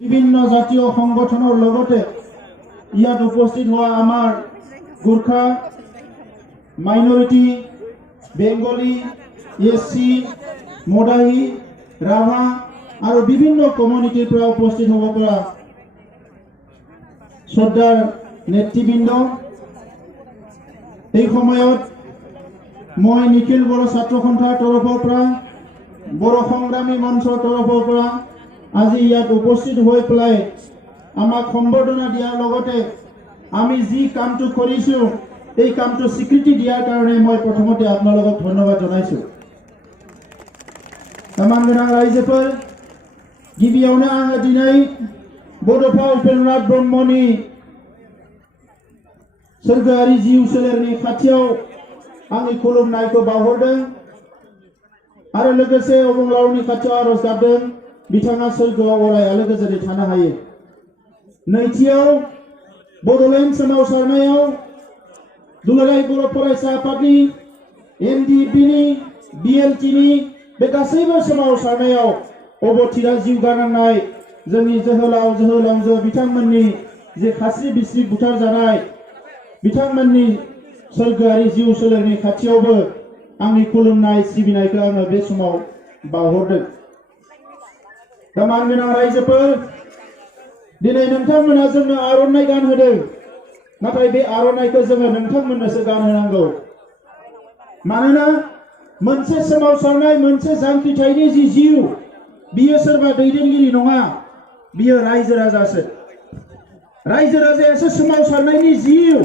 বিভিন্ন জাতীয় সংগঠনের লগতে ইয়াত উপস্থিত হওয়া আমার গোর্খা মাইনরিটি বেঙ্গলি এসসি মডাহি রাভা আর বিভিন্ন কমিউনিটির পৰা উপস্থিত হব পৰা শ্রদ্ধার নেতৃবৃন্দ এই সময়ত মই নিখিল বড় ছাত্র সন্থার তরফৰ পৰা বড় সংগ্রামী মঞ্চৰ তরফৰ পৰা আজি ইয়াত উপস্থিত হৈ পেলাই আমাক সম্বৰ্ধনা দিয়াৰ লগতে আমি যি কামটো কৰিছো এই কামটো স্বীকৃতি দিয়াৰ কাৰণে মই প্ৰথমতে আপোনালোকক ধন্যবাদ জনাইছো। তামান গোনাं ৰাইজোफोर गिबियावनो आङो दिनै बड'फा उपेन्द्रनाथ ब्रह्मनि सोरगोआरि जिउ सोलेरनि खाथियाव आंनि खुलुमनायखौ बावहरदों आरो लोगोसे अबंलावरिनि खाथियाव आरज गाबदों बिथाङा सोरगोआव अराय आलो गोजोनै थानो हायो। नैथियाव बड'लेण्ड सोमावसारनायाव दुलाराय बर' फरायसा आफादनि एमडिएफनि बिएलटिनि बे गासैबो सोमावसारनायाव अबथिरा जिउ गारनांनाय जोंनि जोहोलाव जोहोलावजो बिथांमोननि जे खास्रि बिस्रि बुथार जानाय बिथांमोननि सोरगोआरि जिउ सोलेरनि खाथियावबो आंनि खुलुमनाय सिबिनायखौ आङो बे समाव बावहरदों। तामान गोनां रायजोफोर दिनै नोंथांमोना जोंनो आर'नाइ गानहोदों नाथाय बे आर'नाइखौ जोङो नोंथांमोननोसो गानहोनांगौ। मानोना मोनसे सोमावसारनाय मोनसे जांख्रिथायनि जि जिउ बियो सोरबा दैदेनगिरि नङा, बियो रायजो राजासो। रायजो राजायासो सोमावसारनायनि जिउ।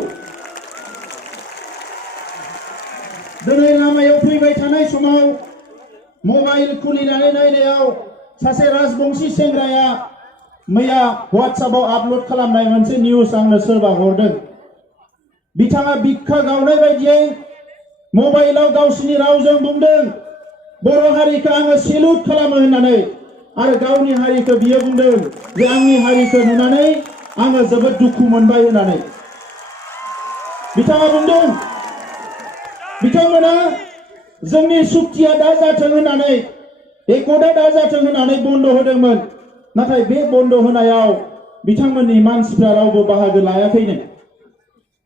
दिनै लामायाव फैबाय थानाय समाव मबाइल खुलिनानै नायनायाव सासे राजबंशी सेंग्राया मैया WhatsAppआव आपल'ड खालामनाय मोनसे निउज आंनो सोरबा हरदों। बिथाङा बिखा गावनाय बायदियै मबाइलाव गावसिनि रावजों बुंदों बर' हारिखौ आङो सेलुट खालामो होननानै आरो गावनि हारिखौ बियो बुंदों जे आंनि हारिखौ नुनानै आङो जोबोद दुखु मोनबाय होननानै बिथाङा बुंदों। बिथांमोना जोंनि सुक्तिया दा जाथों होननानै एकता दा जाथों होननानै बन्द होदोंमोन नाथाय बे बन्द होनायाव बिथांमोननि मानसिफ्रा रावबो बाहागो लायाखैनो।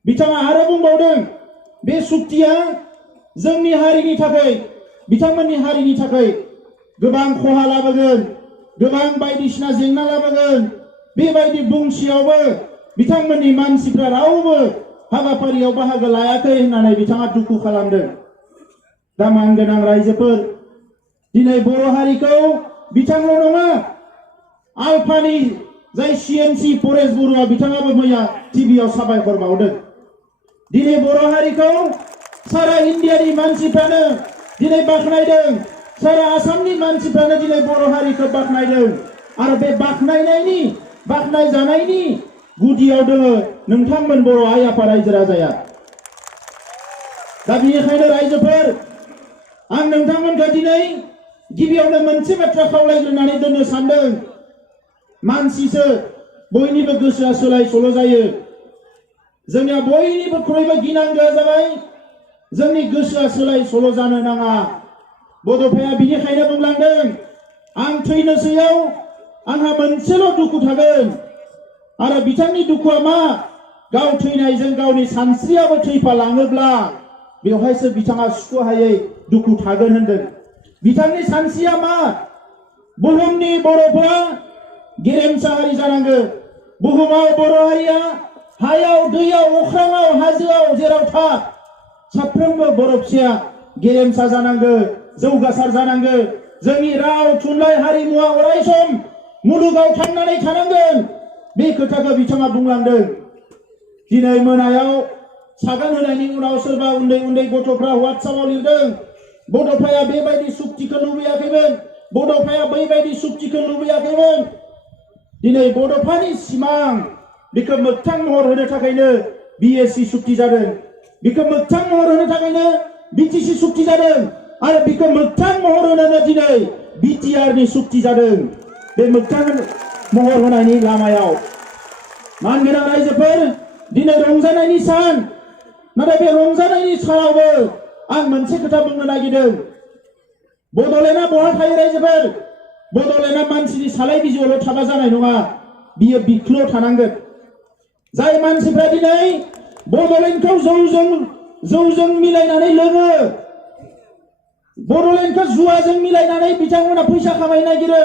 बिथाङा आरो बुंबावदों बे सुक्तिया जोंनि हारिनि थाखाय बिथांमोननि हारिनि थाखाय गोबां खहा लाबोगोन, गोबां बायदिसिना जेंना लाबोगोन। बेबायदि बुंसेयावबो बिथांमोननि मानसिफ्रा रावबो हाबाफारियाव बाहागो लायाखै होननानै बिथाङा दुखु खालामदों। दा मान गोनां रायजोफोर दिनै बर' हारिखौ बिथांल' नङा आलफानि जाय सिएमसि परेश बरुवा बिथाङाबो मैया टिभिआव साबायखर बावदों। दिनै बर' हारिखौ सारा इन्डियानि मानसिफ्रानो दिनै बाख्नायदों, सारा आसामनि मानसिफ्रानो दिनै बर' हारिखौ बाख्नायदों आरो बे बाख्नाय जानायनि गुदियाव दङ नोंथांमोन बर' आइ आफा रायजो राजाया। दा बेनिखायनो रायजोफोर आं नोंथांमोनखौ दिनै गिबियावनो मोनसे बाथ्रा खावलायग्रोनानै दोननो सानदों। मानसिसो बयनिबो गोसोआ सोलाय सोल' जायो। जोंनिया बयनिबोख्रुइबो गिनांगौआ जाबाय जोंनि गोसोआ सोलाय सोल' जानो नाङा। बड'फाया बिनिखायनो बुंलांदों आं थैनोसैयाव आंहा मोनसेल' दुखु थागोन आरो बिथांनि दुखुआ मा गाव थैनायजों गावनि सानस्रियाबो थैफालाङोब्ला बेवहायसो बिथाङा सुख'हायै दुखु थागोन होनदों। बिथांनि सानस्रिया मा बुहुमनि बर'फोरा गेरेमसा हारि जानांगौ। बुहुमाव बर' हारिया हायाव दैयाव अख्राङाव हाजोआव जेराव था साफ्रोमबो बर' फिसाया गेरेमसा जानांगौ, जौगासार जानांगौ। जोंनि राव थुनलाइ हारिमुवा अरायसम मुलुगाव थांनानै थानांगोन बे खोथाखौ बिथाङा बुंलांदों। दिनै मोनायाव सागान होनायनि उनाव सोरबा उन्दै उन्दै गथ'फ्रा WhatsAppआव लिरदों बड'फाया बेबायदि सुक्तिखौ लुबैयाखैमोन, बड'फाया बैबायदि सुक्तिखौ लुबैयाखैमोन। दिनै बड'फानि सिमां बेखौ मोगथां महर होनो थाखायनो BSc सुक्ति जादों, बेखौ मोगथां महर होनो थाखायनो BTC सुक्ति जादों आरो बेखौ मोगथां महर होनोनो दिनै BTR नि सुक्ति जादों। बे मोगथां महर होनायनि लामायाव मानगोनां रायजोफोर दिनै रंजानायनि सान। नाथाय बे रंजानायनि सानावबो आं मोनसे खोथा बुंनो नागिरदों। बड'लेण्डआ बहा थायो रायजोफोर? बड'लेण्डआ मानसिनि सालाय बिजौआवल' थाबा जानाय नङा। बियो बिख्लो थानांगोन। जाय मानसिफ्रा दिनै बड'लेण्डखौ जौजों मिलायनानै लोङो, बड'लेण्डखौ जुवाजों मिलायनानै बिथांमोना फैसा खामायनो नागिरो,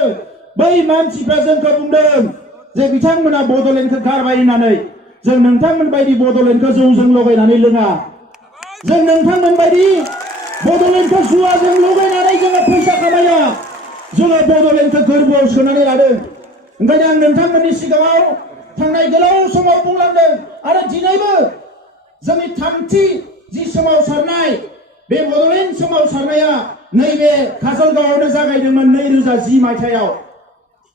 बै मानसिफ्रा जोंखौ बुंदों जे बिथांमोना बड'लेण्डखौ गारबाय होननानै। जों नोंथांमोन बायदि बड'लेण्डखौ जौजों लगायनानै लोङा। जों नोंथांमोन बायदि बड'लेण्डखौ जुवाजों लगायनानै जोङो फैसा खामाया। जोङो बड'लेण्डखौ गोरबोआव सोनानै लादों। ओंखायनो आं नोंथांमोननि सिगाङाव थांनाय गोलाव समाव बुंलांदों आरो दिनैबो जोंनि थामथि जि सोमावसारनाय, बे बड'लेण्ड सोमावसारनाया नैबे काजलगावआवनो जागायदोंमोन 2010 मायथाइयाव।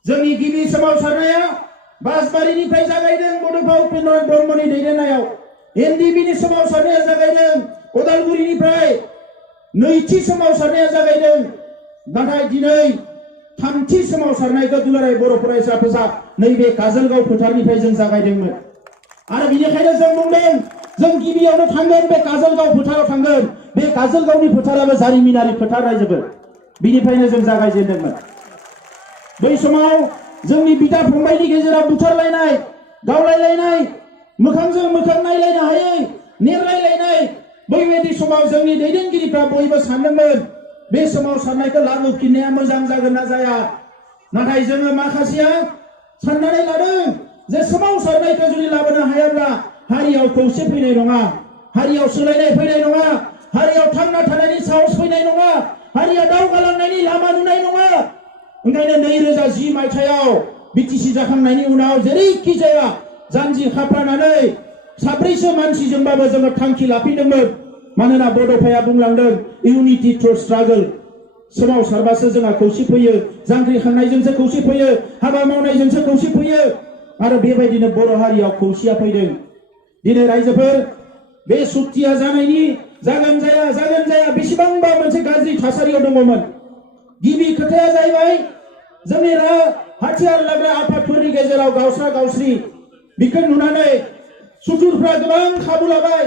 जोंनि गिबि सोमावसारनाया बासबारिनिफ्राय जागायदों बड'फा उपेन्द्र नाथ ब्रह्मनि दैदेननायाव। एनडिबिनि सोमावसारनाया जागायदों उदालगुरिनिफ्राय। नैथि सोमावसारनाया जागायदों। नाथाय दिनै थामथि सोमावसारनायखौ दुलाराय बर' फरायसा आफाद नैबे काजलगाव फोथारनिफ्राय जों जागायदोंमोन। आरो बेनिखायनो जों बुंदों जों गिबियावनो थांगोन, बे काजलगाव फोथाराव थांगोन। बे काजलगावनि फोथाराबो जारिमिनारि फोथार रायजोफोर। बिनिफ्रायनो जों जागायजेनदोंमोन। बै समाव जोंनि बिदा फंबायनि गेजेराव बुथारलायनाय, गावलायलायनाय, मोखांजों मोखां नायलायनो हायै, नेरलायलायनाय, बैबायदि समाव जोंनि दैदेनगिरिफ्रा बयबो सानदोंमोन बे सोमावसारनायखौ लाबोफिननाया मोजां जागोन ना जाया। नाथाय जोङो माखासेया साननानै लादों जे सोमावसारनायखौ जुदि लाबोनो हायाब्ला हारियाव खौसे फैनाय नङा, हारियाव सोलायनाय फैनाय नङा, हारियाव थांना थानायनि साहस फैनाय नङा, हारिया दावगालांनायनि लामा नुनाय नङा। ओंखायनो 2010 मायथाइयाव बिटिसि जाखांनायनि उनाव जेरैखि जाया जानजि खाफ्रानानै साब्रैसो मानसिजोंबाबो जोङो थांखि लाफिनदोंमोन। मानोना बड'फाया बुंलांदों इउनिटि थ्रु स्ट्रागल। सोमावसारबासो जोंहा खौसे फैयो, जांख्रिखांनायजोंसो खौसे फैयो, हाबा मावनायजोंसो खौसे फैयो। आरो बेबायदिनो बर' हारियाव खौसेया फैदों। दिनै रायजोफोर, बे सुक्तिया जागोन जाया बेसेबांबा मोनसे गाज्रि थासारियाव दङमोन। गिबि खोथाया जाहैबाय जोंनि हाथियार लाग्रा आफादफोरनि गेजेराव गावस्रा गावस्रि। बेखौ नुनानै सुथुरफ्रा गोबां खाबु लाबाय।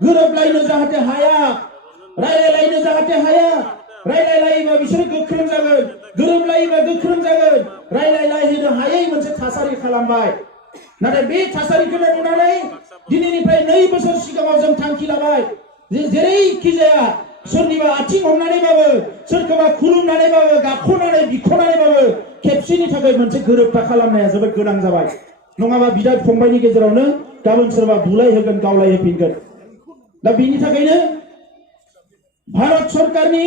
गोरोबलायनो जाहाथे हाया, रायलायलायनो जाहाथे हाया, रायलायलायोबा बिसोरो गोख्रों जागोन, गोरोबलायोबा गोख्रों जागोन, रायलायलायनो हायै मोनसे थासारि खालामबाय। नाथाय बे थासारिखौनो नुनानै दिनैनिफ्राय 2 बोसोर सिगाङाव जों थांखि लाबाय जे जेरैखि जाया सोरनिबा आथिं हमनानैबाबो, सोरखौबा खुलुमनानैबाबो, गाख'नानै बिख'नानैबाबो खेबसेनि थाखाय मोनसे गोरोबथा खालामनाया जोबोद गोनां जाबाय। नङाबा बिदा फंबायनि गेजेरावनो गाबोन सोरबा बुलाय होगोन, गावलाय होफिनगोन। दा बेनि थाखायनो भारत सरकारनि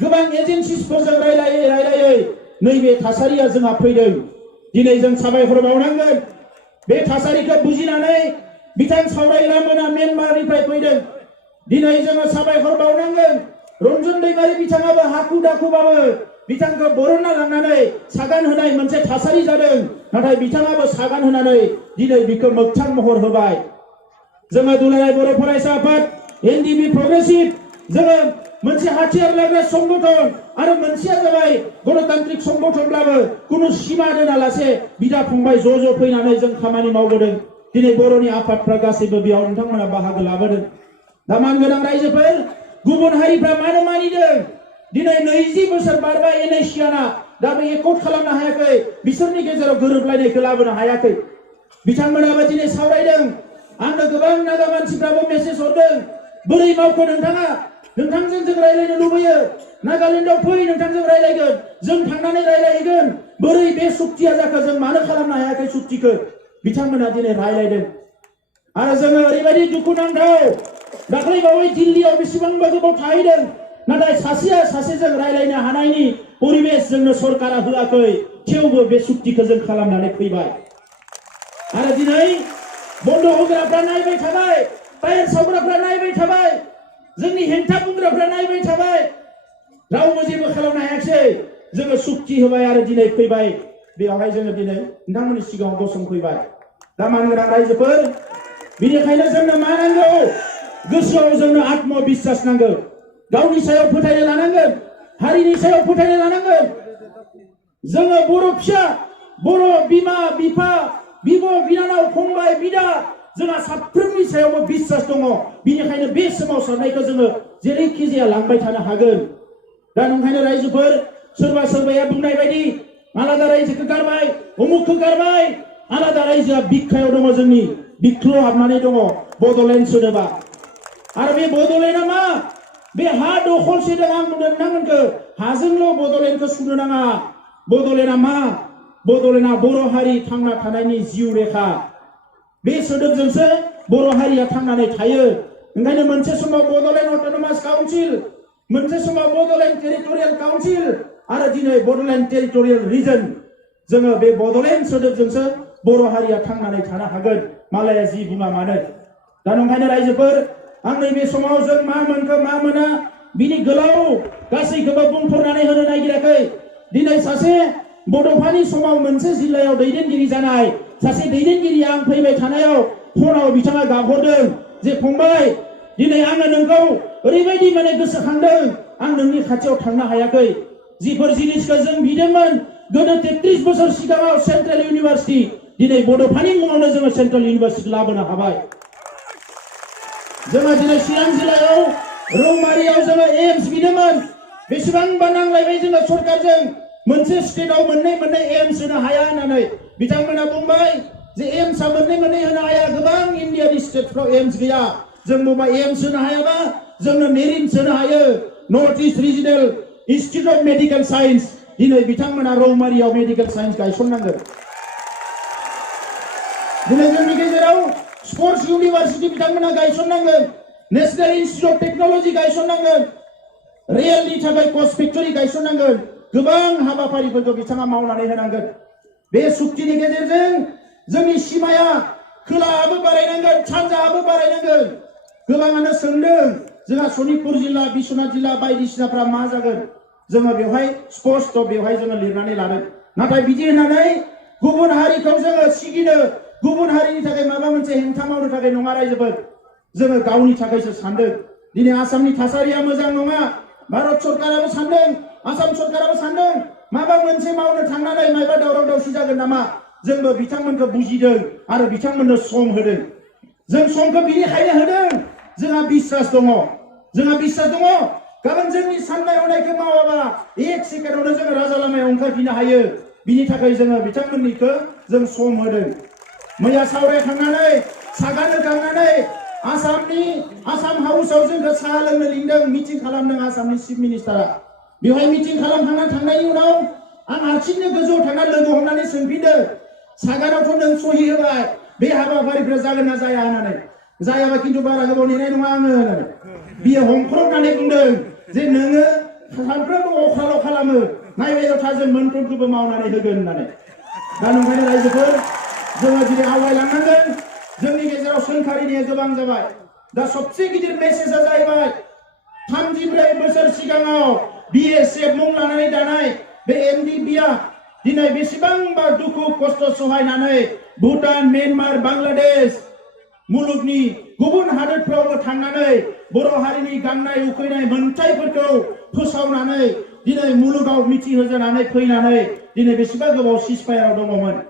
गोबां एजेन्सिफोरजों रायलायै नैबे थासारिया जोंहा फैदों। दिनै जों साबायखर बावनांगोन। बे थासारिखौ बुजिनानै बिथां सावरायग्रा मोना म्यानमारनिफ्राय फैदों। दिनै जोङो साबायखर बावनांगोन। रन्जन दैमारि बिथाङाबो हाखु दाखुबाबो बिथांखौ बरनना लांनानै सागान होनाय मोनसे थासारि जादों। नाथाय बिथाङाबो सागान होनानै दिनै बिखौ मोगथां महर होबाय। जोङो दुलाराय बर' फरायसा आफाद, एनडिबि प्रग्रेसिभ, जोङो मोनसे हाथियार लाग्रा संगठन आरो मोनसेया जाबाय गणतान्त्रिक संगठनब्लाबो कुनु सिमा दोनालासे बिदा फंबाय ज' फैनानै जों खामानि मावबोदों। दिनै बर'नि आफादफ्रा गासैबो बेयाव नोंथांमोना बाहागो लाबोदों। दा मानगोनां रायजोफोर, गुबुन हारिफ्रा मानो मानिदों? दिनै 20 बोसोर बारबाय एनएसियाना, दाबो एकर्ड खालामनो हायाखै। बिसोरनि गेजेराव गोरोबलायनायखौ लाबोनो हायाखै। बिथांमोनाबो दिनै सावरायदों। आंनो गोबां नागा मानसिफ्राबो मेसेज हरदों, बोरै मावखो नोंथाङा? नोंथांजों जों रायलायनो लुबैयो। नागालेण्डआव फै, नोंथांजों रायलायगोन, जों थांनानै रायलायहैगोन। बोरै बे सुक्तिया जाखो, जों मानो खालामनो हायाखै सुक्तिखौ? बिथांमोना दिनै रायलायदों। आरो जोङो ओरैबायदि दुखुनांथाव, दाख्लैबावै दिल्लीयाव बेसेबांबा गोबाव थाहैदों, नाथाय सासेया सासेजों रायलायनो हानायनि परिबेस जोंनो सरकारा होआखै। थेवबो बे सुक्तिखौ जों खालामनानै फैबाय। आरो दिनै बन्द होग्राफ्रा नायबाय थाबाय, टायार सावग्राफ्रा नायबाय थाबाय, जोंनि हेंथा बुंग्राफ्रा नायबाय थाबाय। रावबो जेबो खालामनो हायाखै। जोङो सुक्ति होबाय आरो दिनै फैबाय। बेवहाय जोङो दिनै नोंथांमोननि सिगाङाव गसंफैबाय। दा मानगोनां रायजोफोर, बेनिखायनो जोंनो मा नांगौ? गोसोआव जोंनो आत्मबिश्वास नांगौ। गावनि सायाव फोथायनाय लानांगोन, हारिनि सायाव फोथायनाय लानांगोन। जोङो बर' फिसा, बर' बिमा बिफा, बिब' बिनानाव, फंबाय बिदा, जोंहा साफ्रोमनि सायावबो बिश्वास दङ। बेनिखायनो बे सोमावसारनायखौ जोङो जेरैखि जाया लांबाय थानो हागोन। दा नंखायनो रायजोफोर, सोरबाया बुंनाय बायदि आलादा रायजोखौ गारबाय, उमुखखौ गारबाय, आलादा रायजोआ बिखायाव दङ जोंनि बिख्लोआव हाबनानै दङ बड'लेण्ड सोदोबा आरो बे बड'लेण्डआ मा बे हा दखलसे दं आं बुंदों नोंथांमोनखौ हाजोंल' बड'लेण्डखौ सुनो नाङा बड'लेण्डआ मा बड'लेण्डआ बर' हारि थांना थानायनि जिउ रेखा बे सोदोबजोंसो बर' हारिया थांनानै थायो ओंखायनो मोनसे समाव बड'लेण्ड अट'नमास काउन्सिल मोनसे समाव बड'लेण्ड टेरिटरियेल काउन्सिल आरो दिनै बड'लेण्ड टेरिटरियेल रिजन जोङो बे बड'लेण्ड सोदोबजोंसो बर' हारिया थांनानै थानो हागोन मालाया जि बुङा मानो दा नंखायनो रायजोफोर आं नैबे समाव जों मा मोनखो मा मोना बिनि गोलाव गासैखौबो बुंफोरनानै होनो नागिराखै दिनै सासे बड'फानि समाव मोनसे जिल्लायाव दैदेनगिरि जानाय सासे दैदेनगिरिया आं फैबाय थानायाव फनाव बिथाङा गाबहरदों जे फंबाय दिनै आङो नोंखौ ओरैबायदि माने गोसोखांदों आं नोंनि खाथियाव थांनो हायाखै जिफोर जिनिसखौ जों बिदोंमोन गोदो 33 बोसोर सिगाङाव सेन्ट्रेल इउनिभार्सिटि दिनै बड'फानि मुङावनो जोङो सेन्ट्रेल इउनिभार्सिटि लाबोनो हाबाय जोङो दिनै चिरां जिल्लायाव रौमारियाव जोङो एम्स बिदोंमोन बेसेबांबा नांलायबाय जोङो सरकारजों मोनसे स्टेटआव मोननै एम्स होनो हाया होननानै बिथांमोना बुंबाय जे एम्सआ मोननै होनो हाया गोबां इन्डियानि स्टेटफ्राव एम्स गैया जों बुंबा एम्स होनो हायाबा जोंनो नेरिन्स होनो हायो north east regional institute of medical science दिनै बिथांमोना रौमारियाव मेडिकल साइन्स गायसननांगोन दिनै जोंनि गेजेराव स्पर्ट्स इउनिभार्सिटि बिथांमोना गायसननांगोन नेशनेल इन्स्टिट्यूट अफ टेक्नोलॉजी गायसननांगोन रेलनि थाखाय कच फेक्टरि गायसननांगोन गोबां हाबाफारिफोरखौ बिथाङा मावनानै होनांगोन बे सुक्तिनि गेजेरजों जोंनि सीमाया खोलाहाबो बारायनांगोन सानजाहाबो बारायनांगोन गोबाङानो सोंदों जोंहा सनितपुर जिल्ला बिश्वनाथ जिल्ला बायदिसिनाफ्रा मा जागोन जोङो बेवहाय स्पष्ट बेवहाय जोङो लिरनानै लादों नाथाय बिदि होननानै गुबुन हारिखौ जोङो सिगिनो गुबुन हारिनि थाखाय माबा मोनसे हेंथा मावनो थाखाय नङा रायजोफोर जोङो गावनि थाखायसो सानदों दिनै आसामनि थासारिया मोजां नङा भारत सरकाराबो सानदों आसाम सरकाराबो सानदों माबा मोनसे मावनो थांनानै माबा दावराव दावसि जागोन नामा जोंबो बिथांमोनखौ बुजिदों आरो बिथांमोननो सम होदों जों समखौ बिनिखायनो होदों जोंहा बिश्वास दङ गाबोन जोंनि साननाय हनायखौ मावाबा एक सेकेन्डआवनो जोङो राजा लामायाव ओंखारफिननो हायो बिनि थाखाय जोङो बिथांमोननिखौ जों सम होदों मैया सावरायखांनानै सागान होखांनानै आसाम हाउसआव जोंखौ साहा लोंनो लिंदों मिटिं खालामदों आसामनि चिफ मिनिस्टारा बेवहाय मिटिं खालामखांनानै थांनायनि उनाव आं हारसिंनो गोजौआव थांना लोगो हमनानै सोंफिनदों सागानावथ' नों सहि होबाय बे हाबाफारिफ्रा जागोन ना जाया होननानै जायाबा खिन्थु बारा गोबाव नेनाय नङा आङो होननानै बियो हमख्रबनानै बुंदों जे नोङो सानफ्रोमबो अख्राल' खालामो नायबायल' था जों मोनफ्रोमखौबो मावनानै होगोन होननानै दा नंखायनो रायजोफोर जोङो दिनै आवगायलांनांगोन जोंनि गेजेराव सोंखारिनाया गोबां जाबाय दा सबसे गिदिर मेसेजआ जाहैबाय 34 बोसोर सिगाङाव BSF मुं लानानै दानाय बे MDBआ दिनै बेसेबांबा दुखु खस्थ सहायनानै भुटान म्यानमार बांलादेश मुलुगनि गुबुन हादोरफ्रावबो थांनानै बर' हारिनि गाननाय उखैनाय मोनथायफोरखौ फोसावनानै दिनै मुलुगाव मिथिहोजानानै फैनानै दिनै बेसेबा गोबाव सिजफायाराव दङमोन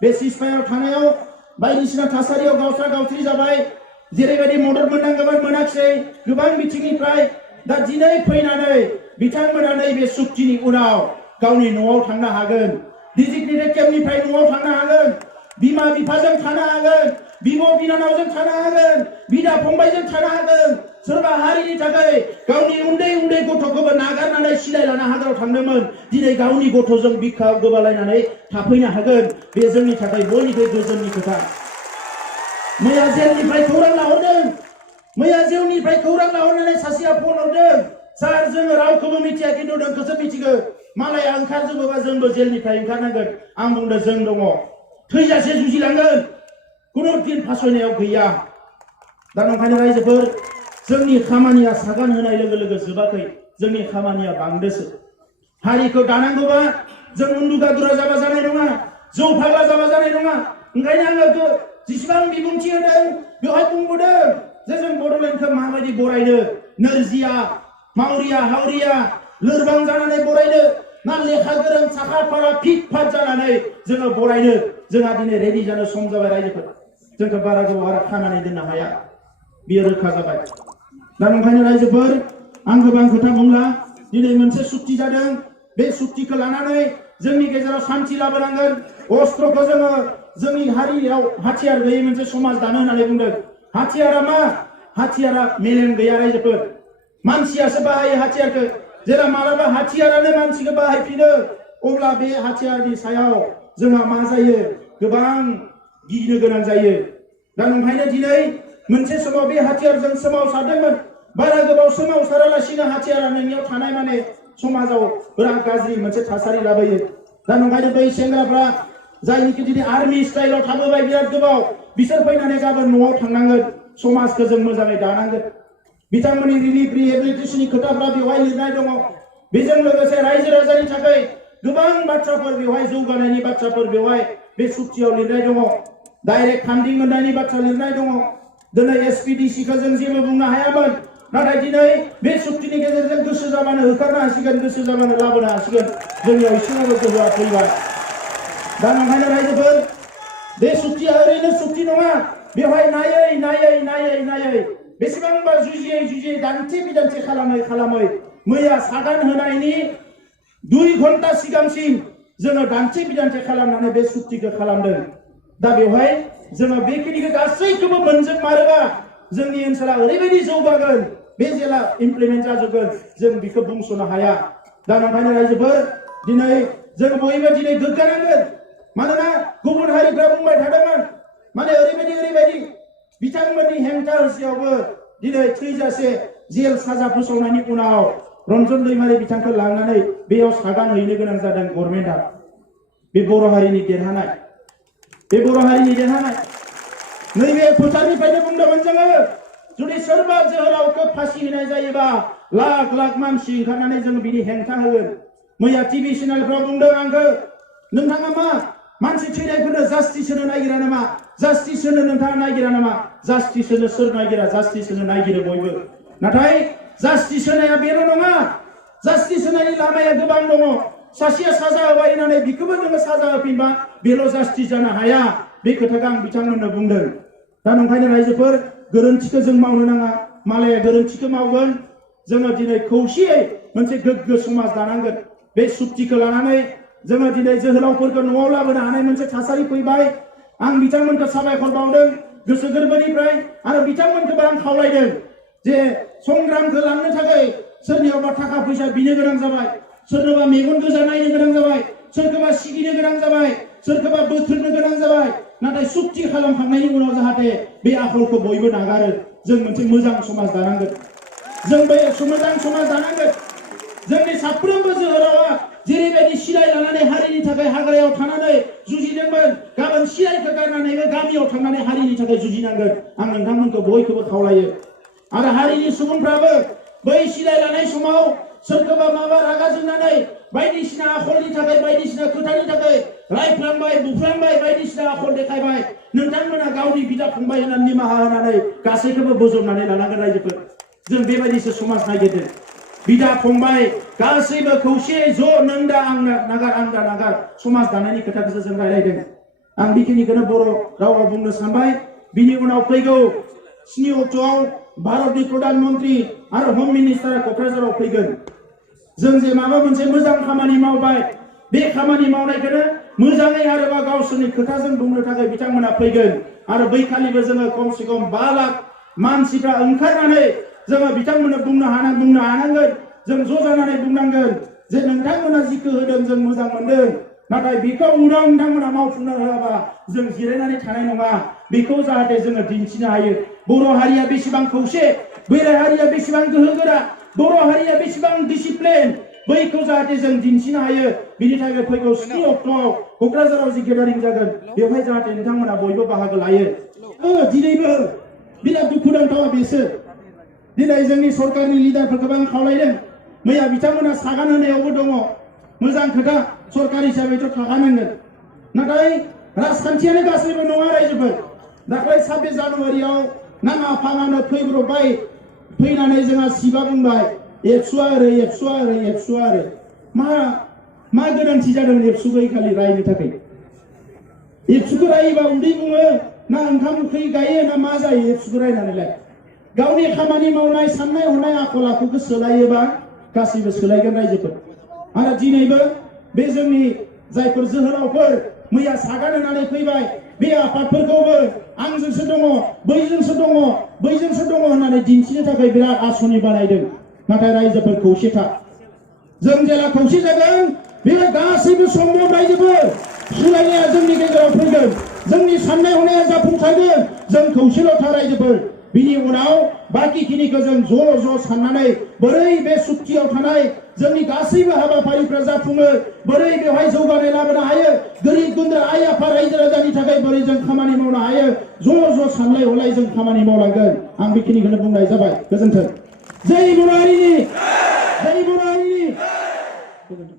बे सिजफायाराव थानायाव बायदिसिना थासारियाव गावस्रा गावस्रि जाबाय जेरैबायदि मदद मोननांगौमोन मोनाखिसै गोबां बिथिंनिफ्राय दा दिनै फैनानै बिथांमोना नैबे सुक्तिनि उनाव गावनि न'आव थांनो हागोन डिजिग्नेटेड केम्पनिफ्राय न'आव थांनो हागोन बिमा बिफाजों थानो हागोन बिब' बिनानावजों थानो हागोन बिदा फंबायजों थानो हागोन सोरबा हारिनि थाखाय गावनि उन्दै गथ'खौबो नागारनानै सिलाय लाना हाग्रायाव थांदोंमोन दिनै गावनि गथ'जों बिखायाव गोबालायनानै थाफैनो हागोन बे जोंनि थाखाय बयनिख्रुइ गोजोननि खोथा मैया जेलनिफ्राय खौरां लाहरनानै सासेया फन हरदों सार जोङो रावखौबो मिथिया खिन्थु नोंखौसो मिथिगौ मालाया ओंखारजोबोबा जोंबो जेलनिफ्राय ओंखारनांगोन आं बुंदों जों दङ थैजासे जुजिलांगोन खुनु दिन फासयनायाव गैया दा नंखायनो रायजोफोर जोंनि खामानिया सागान होनाय लोगो लोगो जोबाखै जोंनि खामानिया बांदोसो हारिखौ दानांगौबा जों उन्दुगादुरा जाबा जानाय नङा जौ फाग्ला जाबा जानाय नङा ओंखायनो आङो जेसेबां बिबुंथि होदों बेवहाय बुंबोदों जे जों बड'लेण्डखौ माबायदि बरायनो नोरजिया मावरिया हावरिया लोरबां जानानै बरायनो ना लेखा गोरों साखा फारा फिट फाट जानानै जोङो बरायनो जोंहा दिनै रेडि जानो सम जाबाय रायजोफोर जोंखौ बारा गोबाव आरो खानानै दोननो हाया बियो रोखा जाबाय दा नंखायनो रायजोफोर आं गोबां खोथा बुंला दिनै मोनसे सुक्ति जादों बे सुक्तिखौ लानानै जोंनि गेजेराव शान्ति लाबोनांगोन अस्त्रखौ जोङो जोंनि हारियाव हाथियार गैयै मोनसे समाज दानो होननानै बुंदों। हाथियारा मा? हाथियारा मेलेम गैया रायजोफोर। मानसियासो बाहायो हाथियारखौ। जेला मालाबा हाथियारानो मानसिखौ बाहायफिनो अब्ला बे हाथियारनि सायाव जोंहा मा जायो? गोबां गिनो गोनां जायो। दा नंखायनो दिनै मोनसे समाव बे हाथियारजों सोमावसारदोंमोन। बारा गोबाव सोमावसारालासिनो हाथियारा नोंनियाव थानाय माने समाजाव बिराद गाज्रि मोनसे थासारि लाबोयो। दा नंखायनो बै सेंग्राफ्रा जायनिखि दिनै आर्मि स्टाइलाव थाबोबाय बिराद गोबाव, बिसोर फैनानै गाबोन न'आव थांनांगोन। समाजखौ जों मोजाङै दानांगोन। बिथांमोननि रिलिफ रिहेबिलिटेसननि खोथाफ्रा बेवहाय लिरनाय दङ। बेजों लोगोसे रायजो राजानि थाखाय गोबां बाथ्राफोर बेवहाय जौगानायनि बाथ्राफोर बेवहाय बे सुक्तियाव लिरनाय दङ। डाइरेक्ट फान्डिं मोननायनि बाथ्रा लिरनाय दङ। दिनै एसपिडिसिखौ जों जेबो बुंनो हायामोन, नाथाय दिनै बे सुक्तिनि गेजेरजों गोसो जाबानो होखारनो हासिगोन, गोसो जाबानो लाबोनो हासिगोन। जोंनियाव एसेबाबो गोहोआ फैबाय। दा नंखायनो रायजोफोर, बे सुक्तिया ओरैनो सुक्ति नङा। बेवहाय नायै नायै नायै नायै बेसेबांबा जुजियै दान्थे बिदान्थे खालामै मैया सागान होनायनि 2 घन्टा सिगांसिम जोङो दान्थे बिदान्थे खालामनानै बे सुक्तिखौ खालामदों। दा बेवहाय जोङो बेखिनिखौ गासैखौबो मोनजोबमारोबा जोंनि ओनसोला ओरैबायदि जौगागोन, बे जेला इमप्लिमेन्ट जाजोबगोन जों बेखौ बुंस'नो हाया। दा नंखायनो रायजोफोर, दिनै जों बयबो दिनै गोग्गानांगोन। मानोना गुबुन हारिफ्रा बुंबाय थादोंमोन माने ओरैबायदि बिथांमोननि हेंथा होसेयावबो दिनै थैजासे जेल साजा फोसावनायनि उनाव रन्जन दैमारि बिथांखौ लांनानै बेयाव सागान हैनो गोनां जादों गभर्नमेन्टआ। बे बर' हारिनि देरहानाय, बे बर' हारिनि देरहानाय। नैबे फोथारनिफ्रायनो बुंदोंमोन जोङो, जुदि सोरबा जोहोलावखौ फासि होनाय जायोबा लाख लाख मानसि ओंखारनानै जों बिनि हेंथा होगोन। मैया टिभि चेनेलफ्राव बुंदों आंखौ, नोंथाङा मा मानसि थैनायफोरनो जास्टिस होनो नागिरा नामा? जास्टिस होनो नोंथाङा नागिरा नामा? जास्टिस होनो सोर नागिरा? जास्टिस होनो नागिरो बयबो। नाथाय जास्टिस होनाया बेल' नङा। जास्टिस होनायनि लामाया गोबां दङ। सासेया साजा होबाय होननानै बिखौबो नोङो साजा होफिनबा बेल' जास्टिस जानो हाया। बे खोथाखौ आं बिथांमोननो बुंदों। दा नंखायनो रायजोफोर, गोरोन्थिखौ जों मावनो नाङा। मालाया गोरोन्थिखौ मावगोन। जोङो दिनै खौसेयै मोनसे गोग्गो समाज दानांगोन। बे सुक्तिखौ लानानै जोङो दिनै जोहोलावफोरखौ न'आव लाबोनो हानाय मोनसे थासारि फैबाय। आं बिथांमोनखौ साबायखर बावदों गोसो गोरबोनिफ्राय, आरो बिथांमोनखौबो आं खावलायदों जे संग्रामखौ लांनो थाखाय सोरनियावबा थाखा फैसा बिनो गोनां जाबाय, सोरनोबा मेगन गोजा नायनो गोनां जाबाय, सोरखौबा सिगिनो गोनां जाबाय, सोरखौबा बोथ्रोदनो गोनां जाबाय। नाथाय सुक्ति खालामखांनायनि उनाव जाहाथे बे आखलखौ बयबो नागारो। जों मोनसे मोजां समाज दानांगोन। जों बे मोजां समाज दानांगोन। जोंनि साफ्रोमबो जोहोलावा जेरैबायदि सिलाय लानानै हारिनि थाखाय हाग्रायाव थानानै जुजिदोंमोन, गाबोन सिलायखौ गारनानैबो गामियाव थांनानै हारिनि थाखाय जुजिनांगोन। आं नोंथांमोनखौ बयखौबो खावलायो। आरो हारिनि सुबुंफ्राबो बै सिलाय लानाय समाव सोरखौबा माबा रागा जोंनानै बायदिसिना आखलनि थाखाय, बायदिसिना खोथानि थाखाय रायफ्लांबाय, बुफ्लांबाय, बायदिसिना आखल देखायबाय। नोंथांमोना गावनि बिदा फंबाय होननानै निमाहा होनानै गासैखौबो बोजबनानै लानांगोन रायजोफोर। जों बेबायदिसो समाज नागिरदों। बिदा फंबाय गासैबो खौसेयै ज' नों दा आं नागार, आं दा नागार समाज दानायनि खोथाखौसो जों रायलायदों। आं बेखिनिखौनो बर' रावाव बुंनो सानबाय। बिनि उनाव फैगौ 7 अक्ट'आव भारतनि प्रधान मन्त्रि आरो हम मिनिस्टारा क'क्राझाराव फैगोन। जों जे माबा मोनसे मोजां खामानि मावबाय, बे खामानि मावनायखौनो मोजाङै आरोबा गावसोरनि खोथाजों बुंनो थाखाय बिथांमोना फैगोन। आरो बैखालिबो जोङो खमसे खम 5 लाख मानसिफ्रा ओंखारनानै जोङो बिथांमोननो बुंनो हानांगोन। जों ज' जानानै बुंनांगोन जे नोंथांमोना जिखौ होदों जों मोजां मोनदों, नाथाय बेखौ उनाव नोंथांमोना मावफुंनो होआबा जों जिरायनानै थानाय नङा। बेखौ जाहाथे जोङो दिन्थिनो हायो। बर' हारिया बेसेबां खौसे, बर' हारिया बेसेबां गोहोगोरा, बर' हारिया बेसेबां डिसिप्लिन, बैखौ जाहाथे जों दिन्थिनो हायो। बिनि थाखाय फैगौ 7 अक्ट'आव क'क्राझाराव जि गेदारिं जागोन, बेवहाय जाहाथे नोंथांमोना बयबो बाहागो लायो। दिनैबो बिराद दुखुनांथावा बेसो। दिनै जोंनि सरकारनि लिडारफोरखौबो आं खावलायदों। मैया बिथांमोना सागान होनायावबो दङ। मोजां खोथा, सरकार हिसाबैथ' थाखानांगोन। नाथाय राजखान्थियानो गासैबो नङा रायजोफोर। दाख्लै 26 जानुवारियाव नाङा फाङानो फैब्रबबाय, फैनानै जोंहा सिबा बुंबाय एबसुआ ओरै, एबसुआ ओरै, एबसुआ ओरै। मा गोनांथि जादों एबसु गैखालि रायनो थाखाय? एबसुखौ रायोबा उदै बुङो ना ओंखाम ओंख्रि गायो ना मा जायो एबसुखौ रायनानैलाय? गावनि खामानि मावनाय, साननाय हनाय आखल आखुखौ सोलायोबा गासैबो सोलायगोन रायजोफोर। आरो दिनैबो बे जोंनि जायफोर जोहोलावफोर मैया सागान होनानै फैबाय, बे आफादफोरखौबो आंजोंसो दङ बैजोंसो दङ बैजोंसो दङ होननानै दिन्थिनो थाखाय बिराद आसनि बानायदों नाथाय रायजोफोर खौसे था जों जेला खौसे जागोन बे गासैबो सम्भब रायजोफोर सोलायनाया जोंनि गेजेराव फैगोन जोंनि साननाय हनाया जाफुंसारगोन जों खौसेल' था रायजोफोर बिनि उनाव बाकिखिनिखौ जों ज' साननानै बोरै बे सुक्तियाव थानाय जोंनि गासैबो हाबाफारिफ्रा जाफुङो बोरै बेवहाय जौगानाय लाबोनो हायो गोरिब गुन्द्रा आइ आफा रायजो राजानि थाखाय बोरै जों खामानि मावनो हायो ज' सानलाय हलाय जों खामानि मावलांगोन आं बेखिनिखौनो बुंनाय जाबाय गोजोन्थों जय बर' हारिनि गोजोन्थों